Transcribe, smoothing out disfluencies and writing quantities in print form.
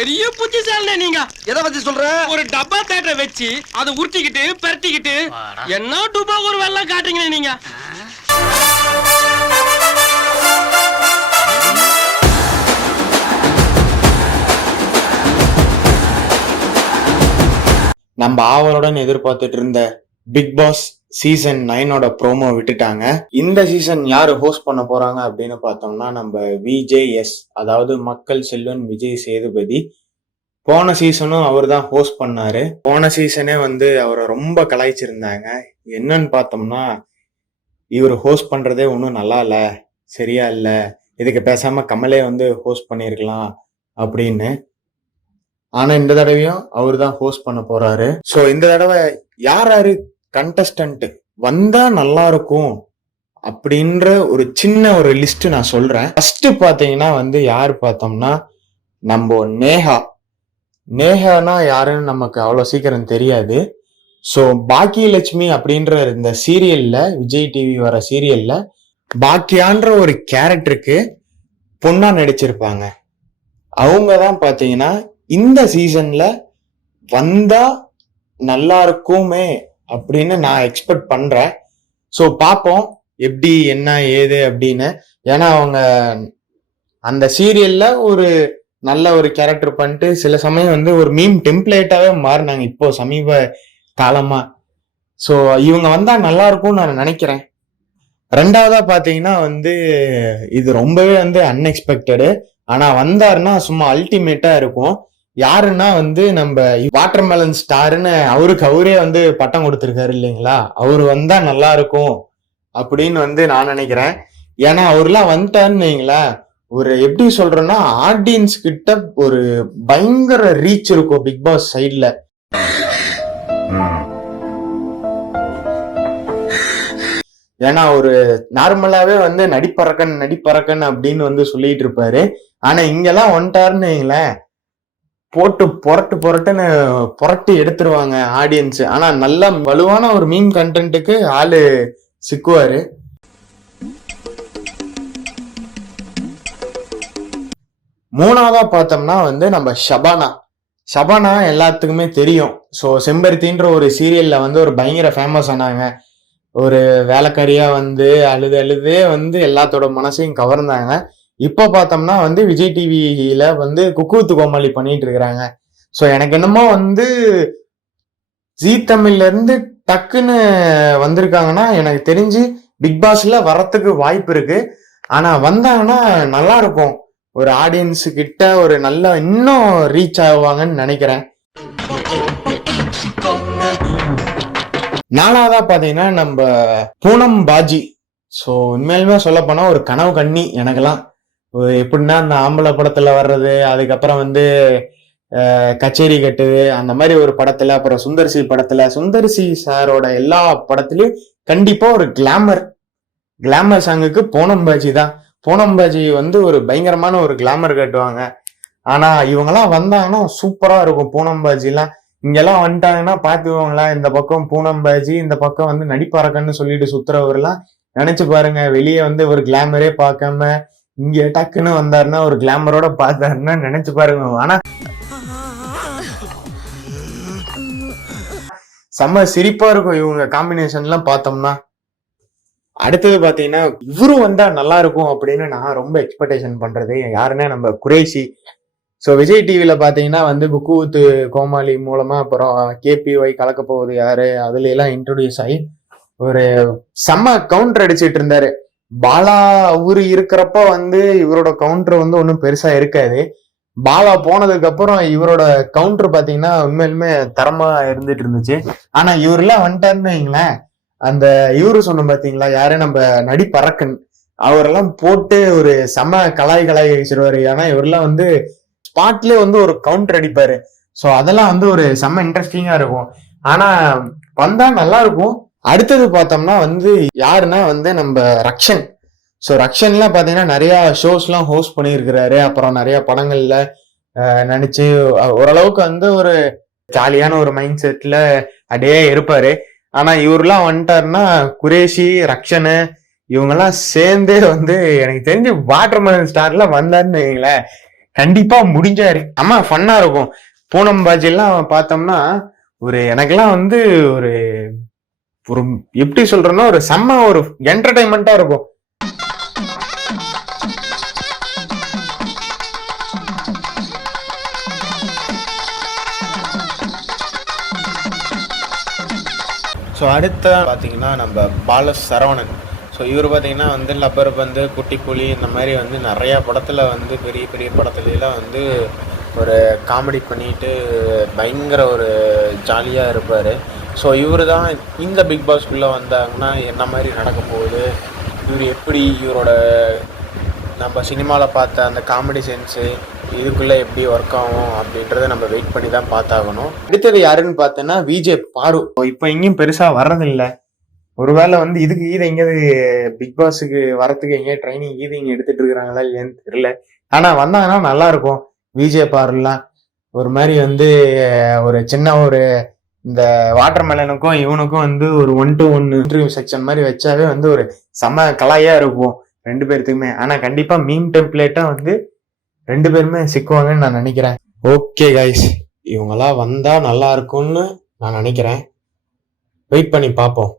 பெரிய புத்திசாலி நீங்க. எதை பத்தி சொல்ற? ஒரு டப்பா தேட்டரை வச்சு அதை உருட்டிக்கிட்டு பரட்டிக்கிட்டு என்ன டூபா ஒரு வெள்ளம் காட்டுறீங்க நீங்க. நம்ம ஆவலுடன் எதிர்பார்த்துட்டு இருந்த பிக் பாஸ் சீசன் 9 ப்ரோமோ விட்டுட்டாங்க. இந்த சீசன் யாரு ஹோஸ்ட் பண்ண போறாங்க அப்படின்னு பார்த்தோம்னா நம்ம விஜேஎஸ், அதாவது மக்கள் செல்வன் விஜய் சேதுபதி. போன சீசனும் அவர் தான் ஹோஸ்ட் பண்ணாரு. போன சீசனே அவரை ரொம்ப கலாய்ச்சிருந்தாங்க. என்னன்னு பார்த்தோம்னா, இவர் ஹோஸ்ட் பண்றதே ஒன்றும் நல்லா இல்ல, சரியா இல்ல, இதுக்கு பேசாம கமலே ஹோஸ்ட் பண்ணிருக்கலாம் அப்படின்னு. ஆனா இந்த தடவையும் அவர் தான் ஹோஸ்ட் பண்ண போறாரு. ஸோ இந்த தடவை யாரு கண்டஸ்டன்ட் வந்தா நல்லா இருக்கும் அப்படின்ற ஒரு சின்ன ஒரு லிஸ்ட் நான் சொல்றேன். ஃபர்ஸ்ட் பாத்தீங்கன்னா யாரு பார்த்தோம்னா நம்ம நேஹானா யாருன்னு நமக்கு அவ்வளவு சீக்கிரம் தெரியாது. ஸோ பாக்கியலட்சுமி அப்படின்ற இந்த சீரியல்ல, விஜய் டிவி வர சீரியல்ல பாக்கியான்ற ஒரு கேரக்டருக்கு பொண்ணா நடிச்சிருப்பாங்க. அவங்க தான் பாத்தீங்கன்னா இந்த சீசன்ல வந்தா நல்லா இருக்குமே அப்படின்னு நான் எக்ஸ்பெக்ட் பண்றேன். ஸோ பார்ப்போம் எப்படி என்ன ஏது அப்படின்னு. ஏன்னா அவங்க அந்த சீரியல்ல ஒரு நல்ல ஒரு கேரக்டர் பண்ணிட்டு சில சமயம் ஒரு மீம் டெம்ப்ளேட்டாவே மாறினாங்க இப்போ சமீப காலமா. ஸோ இவங்க வந்தா நல்லா இருக்கும்னு நான் நினைக்கிறேன். ரெண்டாவதா பாத்தீங்கன்னா இது ரொம்பவே அன்எக்ஸ்பெக்டடு. ஆனா வந்தாருன்னா சும்மா அல்டிமேட்டா இருக்கும். யாருன்னா நம்ம வாட்டர்மெலன் ஸ்டார்னு அவரே பட்டம் கொடுத்திருக்காரு இல்லைங்களா, அவரு வந்தா நல்லா இருக்கும் அப்படின்னு நான் நினைக்கிறேன். ஏன்னா அவர்லாம் வந்துட்டாருன்னு வைங்களா, ஒரு எப்படி சொல்றேன்னா ஆடியன்ஸ் கிட்ட ஒரு பயங்கர ரீச் இருக்கும் பிக் பாஸ் சைட்ல. ஏன்னா ஒரு நார்மலாவே நடிப்பறக்கன் அப்படின்னு சொல்லிட்டு இருப்பாரு. ஆனா இங்கெல்லாம் வந்துட்டாருன்னு வைங்களேன், போட்டு புரட்டுன்னு புரட்டி எடுத்துருவாங்க ஆடியன்ஸ். ஆனா நல்ல வலுவான ஒரு மீம் கண்டென்ட்டுக்கு ஆளு சிக்குவாரு. மூணாவதா பார்த்தோம்னா நம்ம ஷபானா எல்லாத்துக்குமே தெரியும். ஸோ செம்பருத்தின்ற ஒரு சீரியல்ல ஒரு பயங்கர ஃபேமஸ் ஆனாங்க. ஒரு வேலைக்காரியா அழுது எல்லாத்தோட மனசையும் கவர்ந்தாங்க. இப்போ பார்த்தோம்னா விஜய் டிவியில குக்கு வித்து கோமாளி பண்ணிட்டு இருக்கிறாங்க. ஸோ எனக்கு என்னமோ ஜீ தமிழ்ல இருந்து டக்குன்னு வந்திருக்காங்கன்னா எனக்கு தெரிஞ்சு பிக் பாஸ்ல வரத்துக்கு வாய்ப்பு இருக்கு. ஆனா வந்தாங்கன்னா நல்லா இருக்கும், ஒரு ஆடியன்ஸ் கிட்ட ஒரு நல்ல இன்னும் ரீச் ஆகுவாங்கன்னு நினைக்கிறேன். நாலாவதா பாத்தீங்கன்னா நம்ம பூனம் பாஜி. ஸோ உண்மையிலுமே சொல்ல போனா ஒரு கனவு கண்ணி எனக்கெல்லாம். எப்படின்னா அந்த ஆம்பளை படத்துல வர்றது, அதுக்கப்புறம் கச்சேரி கட்டுது அந்த மாதிரி ஒரு படத்துல, அப்புறம் சுந்தர்சி சாரோட எல்லா படத்துலயும் கண்டிப்பா ஒரு கிளாமர் சாங்குக்கு பூனம் பாஜி தான். பூனம் பாஜி ஒரு பயங்கரமான ஒரு கிளாமர் கட்டுவாங்க. ஆனா இவங்கெல்லாம் வந்தாங்கன்னா சூப்பரா இருக்கும் பூனம் பாஜி எல்லாம். இங்கெல்லாம் வந்துட்டாங்கன்னா பாத்துக்கோங்களா, இந்த பக்கம் பூனம் பாஜி, இந்த பக்கம் நடிப்பறக்கன்னு சொல்லிட்டு சுத்துறவர்லாம் நினைச்சு பாருங்க. வெளியே ஒரு கிளாமரே பார்க்காம இங்க டக்குன்னு வந்தாருன்னா ஒரு கிளாமரோட பார்த்தாருன்னா நினைச்சு பாருங்க. ஆனா செம்ம சிரிப்பா இருக்கும் இவங்க காம்பினேஷன் எல்லாம் பார்த்தோம்னா. அடுத்தது பாத்தீங்கன்னா இவரும் வந்தா நல்லா இருக்கும் அப்படின்னு நான் ரொம்ப எக்ஸ்பெக்டேஷன் பண்றது யாருன்னா நம்ம குரேஷி. ஸோ விஜய் டிவியில பாத்தீங்கன்னா குக்கு வித்து கோமாளி மூலமா அப்புறம் KPY கலக்க போகுது யாரு அதுல எல்லாம் இன்ட்ரோடியூஸ் ஆகி ஒரு செம்ம கவுண்டர் அடிச்சிட்டு இருந்தாரு. பாலா அவரு இருக்கிறப்ப இவரோட கவுண்டர் ஒன்றும் பெருசா இருக்காது. பாலா போனதுக்கு அப்புறம் இவரோட கவுண்டர் பாத்தீங்கன்னா உண்மையிலுமே தரமா இருந்துட்டு இருந்துச்சு. ஆனா இவரெல்லாம் வந்துட்டாருன்னு வைங்களேன், அந்த இவரு சொன்ன பாத்தீங்களா யாரு நம்ம நடிப்பறக்கன், அவரெல்லாம் போட்டு ஒரு செம கலாய் வச்சிருவாரு. ஆனா இவரெல்லாம் ஸ்பாட்லயே ஒரு கவுண்டர் அடிப்பாரு. ஸோ அதெல்லாம் ஒரு செம்ம இன்ட்ரெஸ்டிங்கா இருக்கும். ஆனா வந்தா நல்லா இருக்கும். அடுத்தது பார்த்தோம்னா யாருன்னா நம்ம ரக்ஷன். ஸோ ரக்ஷன்லாம் பாத்தீங்கன்னா நிறைய ஷோஸ் எல்லாம் ஹோஸ்ட் பண்ணியிருக்கிறாரு. அப்புறம் நிறைய படங்கள்ல நினைச்சு ஓரளவுக்கு ஒரு ஜாலியான ஒரு மைண்ட் செட்ல அப்படியே இருப்பாரு. ஆனா இவரெல்லாம் வந்துட்டாருன்னா குரேஷி, ரக்ஷனு இவங்கெல்லாம் சேர்ந்தே எனக்கு தெரிஞ்சு வாட்டர்மெலன் ஸ்டார்ல வந்தாருன்னு வைங்களேன், கண்டிப்பா முடிஞ்சாரு. ஆமா ஃபன்னா இருக்கும். பூனம் பாஜி எல்லாம் பார்த்தோம்னா எனக்கெல்லாம் வந்து ஒரு ஒரு எப்படி சொல்றேன்னா ஒரு செம்ம ஒரு என்டர்டைன்மெண்டா இருக்கும். ஸோ அடுத்த பார்த்தீங்கன்னா நம்ம பாலசரவணன். ஸோ இவர் பார்த்தீங்கன்னா வந்து லப்பர் பந்து, குட்டி புலி இந்த மாதிரி வந்து நிறையா படத்தில் வந்து பெரிய பெரிய படத்துலலாம் வந்து ஒரு காமெடி பண்ணிட்டு பயங்கர ஒரு ஜாலியாக இருப்பார். ஸோ இவர் தான் இந்த பிக் பாஸ்க்குள்ளே வந்தாங்கன்னா என்ன மாதிரி நடக்க போகுது, இவர் எப்படி இவரோட நம்ம சினிமாவில் பார்த்த அந்த காமெடி சென்ஸு இதுக்குள்ளே எப்படி ஒர்க் ஆகும் அப்படின்றத நம்ம வெயிட் பண்ணி தான் பார்த்தாகணும். அடுத்தது யாருன்னு பார்த்தோன்னா விஜே பாரு. இப்போ எங்கேயும் பெருசாக வர்றதில்லை. ஒருவேளை வந்து இதுக்கு எங்கேயாவது பிக் பாஸுக்கு வரத்துக்கு எங்கேயாவது ட்ரைனிங் இங்கே எடுத்துட்டு இருக்கிறாங்களா இல்லையான்னு தெரியல. ஆனால் வந்தாங்கன்னா நல்லா இருக்கும். விஜே பாருலாம் ஒரு மாதிரி வந்து ஒரு சின்ன ஒரு இந்த வாட்டர் மெலனுக்கும் இவனுக்கும் வந்து ஒரு 1-to-1 இன்டர்வியூ செக்ஷன் மாதிரி வச்சாவே வந்து ஒரு செம கலாயா இருக்கும் ரெண்டு பேர்த்துக்குமே. ஆனா கண்டிப்பா மீம் டெம்ப்ளேட்டா வந்து ரெண்டு பேருமே சிக்குவாங்கன்னு நான் நினைக்கிறேன். ஓகே கைஸ், இவங்கெல்லாம் வந்தா நல்லா இருக்கும்னு நான் நினைக்கிறேன். வெயிட் பண்ணி பார்ப்போம்.